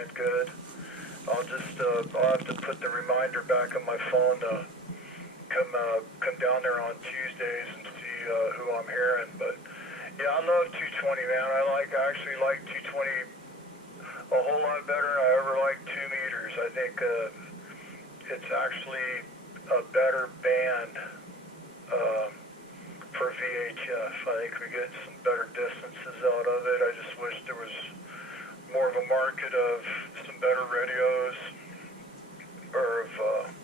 in good. I'll have to put the reminder back on my phone to come down there on Tuesdays and see who I'm hearing. But yeah, I love 220, man. I actually like 220 a whole lot better than I ever liked 2 meters. I think it's actually a better band for VHF. I think we get some better distances out of it. I just wish there was more of a market of some better radios, or of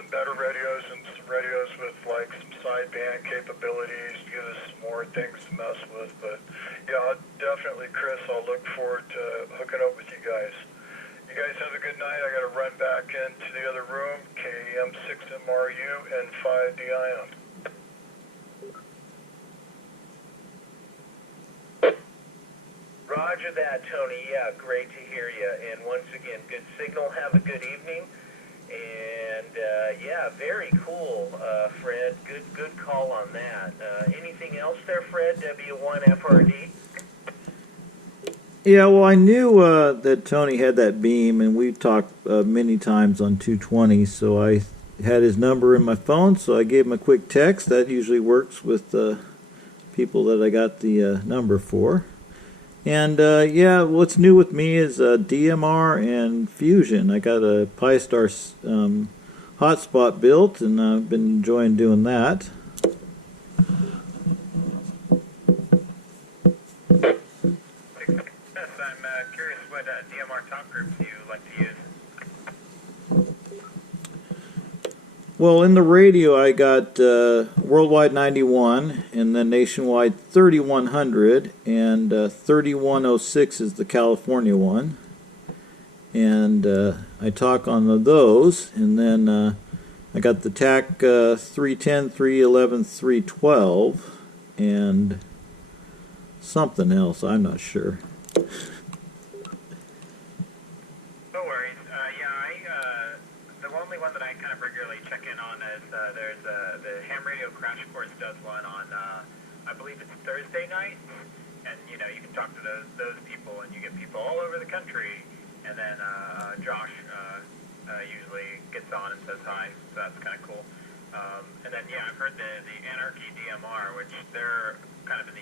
some better radios and some radios with like some sideband capabilities to give us some more things to mess with. But yeah, definitely, Chris, I'll look forward to hooking up with you guys. You guys have a good night. I got to run back into the other room, KM6MRU and 5DIM. Roger that, Tony. Yeah, great to hear you. And once again, good signal. Have a good evening. And yeah, very cool, Fred. Good call on that. Anything else there, Fred? W1FRD? Yeah, well, I knew that Tony had that beam, and we've talked many times on 220, so I had his number in my phone, so I gave him a quick text. That usually works with people that I got the number for. And yeah, what's new with me is DMR and Fusion. I got a Pi-Star hotspot built, and I've been enjoying doing that. I'm curious what DMR talk groups you like to use. Well, in the radio, I got worldwide 91, and then nationwide 3100, and 3106 is the California one. And I talk on those, and then I got the TAC 310, 311, 312, and something else. I'm not sure. No worries. The only one that I kind of regularly check in on is there's the Ham Radio Crash Course does one on I believe it's Thursday night, and you know you can talk to those people, and you get people all over the country, and then Josh usually gets on and says hi, so that's kind of cool. And then yeah, I've heard the Anarchy DMR, which they're kind of in the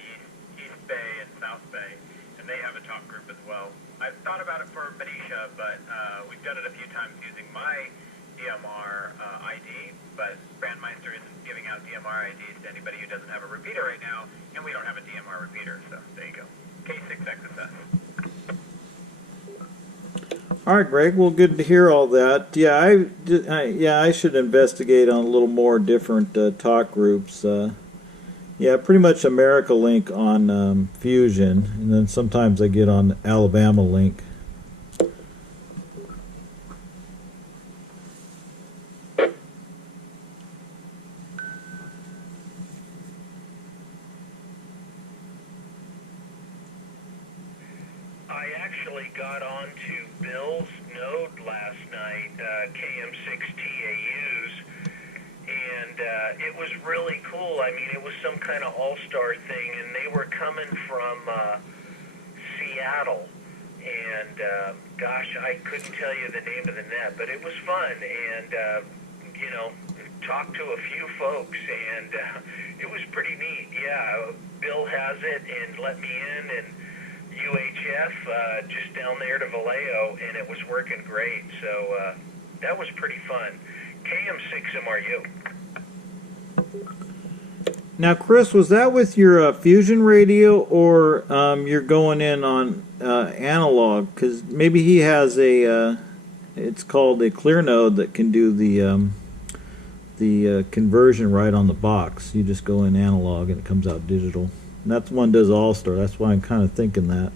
East Bay and South Bay, and they have a talk group as well. I've thought about it for Benicia, but we've done it a few times using my DMR ID, but Brandmeister isn't giving out DMR IDs to anybody who doesn't have a repeater right now, and we don't have a DMR repeater, so there you go. K6XSS. All right, Greg. Well, good to hear all that. Yeah, I should investigate on a little more different talk groups. Yeah, pretty much America Link on Fusion, and then sometimes I get on Alabama Link. I actually got onto Bill's node last night, KM6TAUs, and it was really cool. I mean, it was some kind of all-star thing, and they were coming from Seattle, and gosh, I couldn't tell you the name of the net, but it was fun, and you know, talked to a few folks, and it was pretty neat. Yeah, Bill has it and let me in, and UHF just down there to Vallejo, and it was working great, so that was pretty fun. KM6MRU. Now, Chris, was that with your Fusion radio, or you're going in on analog? Because maybe he has a, it's called a clear node that can do the conversion right on the box. You just go in analog and it comes out digital. And that one does All-Star. That's why I'm kind of thinking that.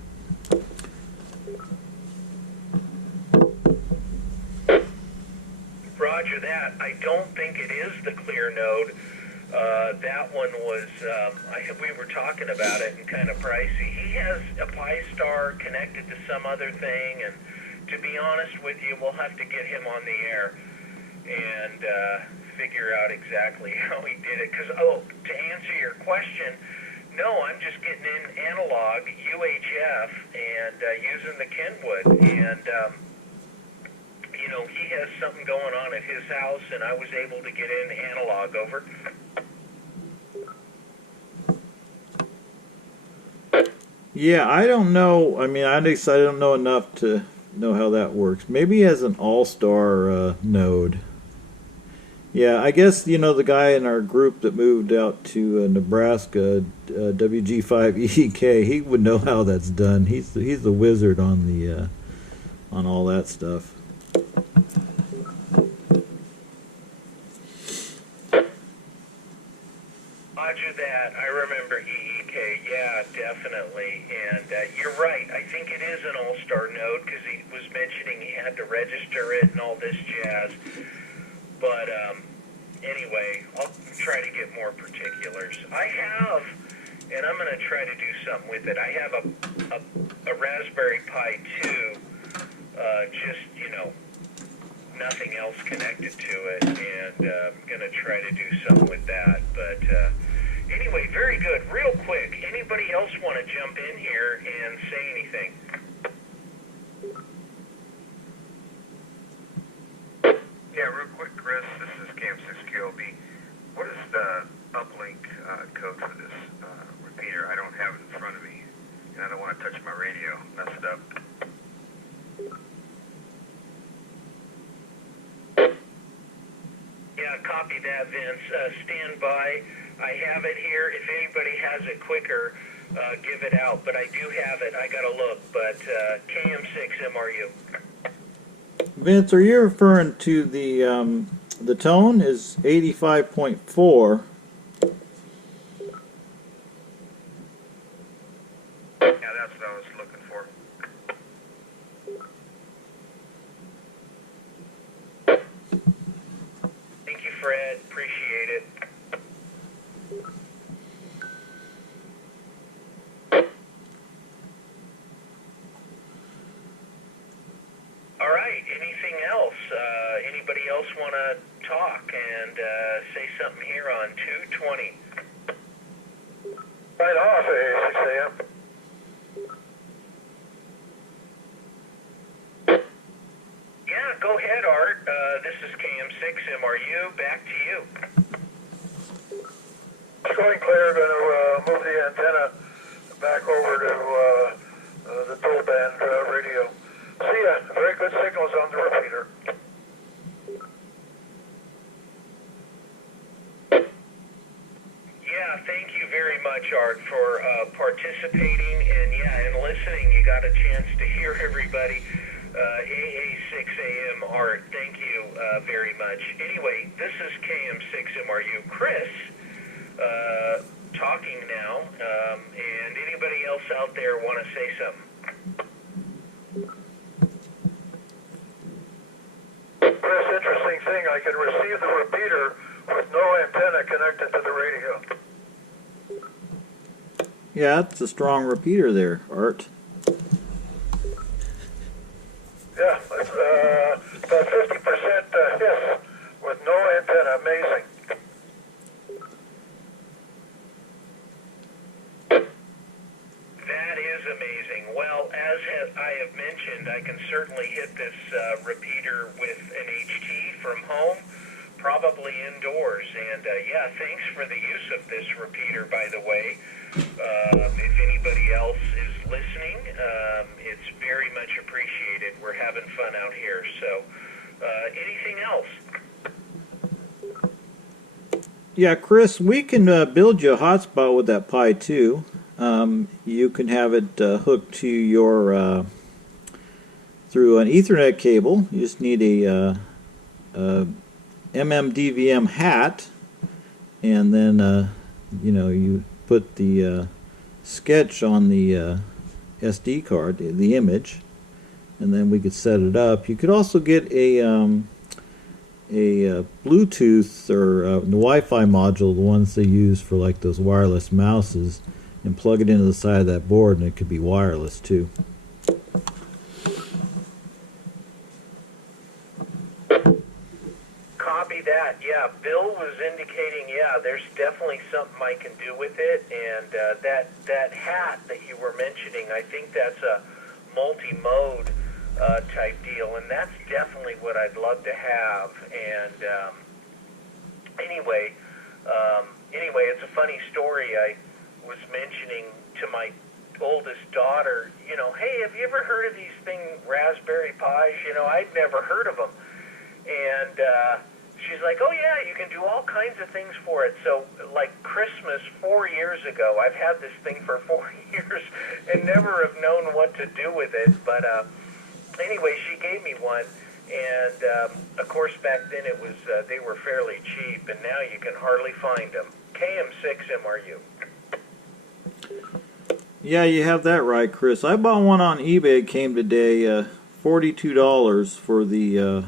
Roger that. I don't think it is the clear node. That one was, we were talking about it and kind of pricey. He has a Pi-Star connected to some other thing, and to be honest with you, we'll have to get him on the air and figure out exactly how he did it. Because, oh, to answer your question, No, I'm just getting in analog UHF and using the Kenwood. And, you know, he has something going on at his house, and I was able to get in analog over. Yeah, I don't know. I mean, I don't know enough to know how that works. Maybe he has an all-star node. Yeah, I guess, you know, the guy in our group that moved out to Nebraska, W6YOP, he would know how that's done. He's the wizard on the on all that stuff. Roger that. I remember EEK. Yeah, definitely. And you're right. I think it is an all-star node because he was mentioning he had to register it and all this jazz. But anyway, I'll try to get more particulars. I have, and I'm going to try to do something with it. I have a Raspberry Pi 2, just, you know, nothing else connected to it, and I'm going to try to do something with that. But anyway, very good. Real quick, anybody else want to jump in here and say anything? Yeah, real quick, Chris, this is Cam6QLB. What is the uplink code for this repeater? I don't have it in front of me, and I don't want to touch my radio, mess it up. Yeah, copy that, Vince. Stand by. I have it here. If anybody has it quicker, give it out. But I do have it. I got to look. But KM6MRU. Vince, are you referring to the tone is 85.4? Yeah, that's what I was looking for. Thank you, Fred. Appreciate it. All right. Anything else? Anybody else want to talk and say something here on 220? Right off at 6 a.m. Yeah, go ahead, Art. This is KM6MRU. Back to you. It's going clear. Going to move the antenna back over to the dual band radio. See ya. Very good signals on the repeater. Yeah, thank you very much, Art, for participating and listening. You got a chance to hear everybody. AA6AM Art, thank you very much. Anyway, this is KM6MRU. Chris, talking now, and anybody else out there want to say something? Chris, interesting thing. I can receive the repeater with no antenna connected to the radio. Yeah, that's a strong repeater there, Art. Yeah, it's about 50% hiss with no antenna. Amazing. That is amazing. Well, as I have mentioned, I can certainly hit this repeater with an HT from home, probably indoors. And yeah, thanks for the use of this repeater, by the way. If anybody else is listening, it's very much appreciated. We're having fun out here. So, anything else? Yeah, Chris, we can build you a hotspot with that Pi 2. You can have it hooked to your through an Ethernet cable. You just need a MMDVM hat, and then you know, you put the sketch on the SD card, the image, and then we could set it up. You could also get a Bluetooth or the Wi-Fi module, the ones they use for like those wireless mouses, and plug it into the side of that board, and it could be wireless too. Copy that. that. Yeah, Bill was indicating, yeah, there's definitely something I can do with it. And that hat that you were mentioning, I think that's a multi-mode type deal, and that's definitely what I'd love to have. And anyway, it's a funny story. I was mentioning to my oldest daughter, hey, have you ever heard of these Raspberry Pis? I'd never heard of them. And she's like, oh, yeah, you can do all kinds of things for it. So, like Christmas 4 years ago, I've had this thing for 4 years and never have known what to do with it. But anyway, she gave me one. And, of course, back then it was they were fairly cheap, and now you can hardly find them. KM6 MRU. Yeah, you have that right, Chris. I bought one on eBay. It came today, $42 for the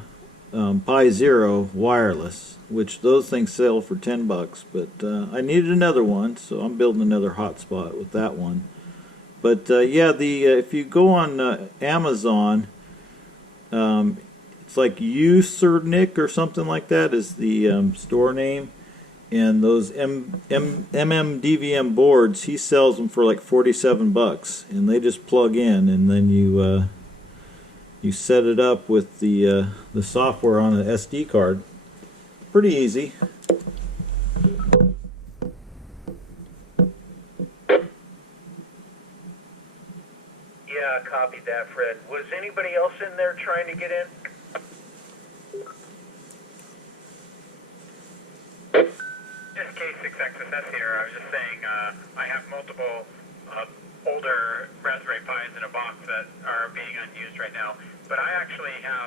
Pi Zero wireless, which those things sell for $10. But I needed another one, so I'm building another hotspot with that one. But yeah, if you go on Amazon, it's like Ucernic or something like that is the store name. And those MMDVM boards, he sells them for like $47, and they just plug in, and then you set it up with the software on an SD card. Pretty easy. Yeah, copied that, Fred. Was anybody else in there trying to get in? Just K6XSS here. I was just saying I have multiple older Raspberry Pis in a box that are being unused right now. But I actually have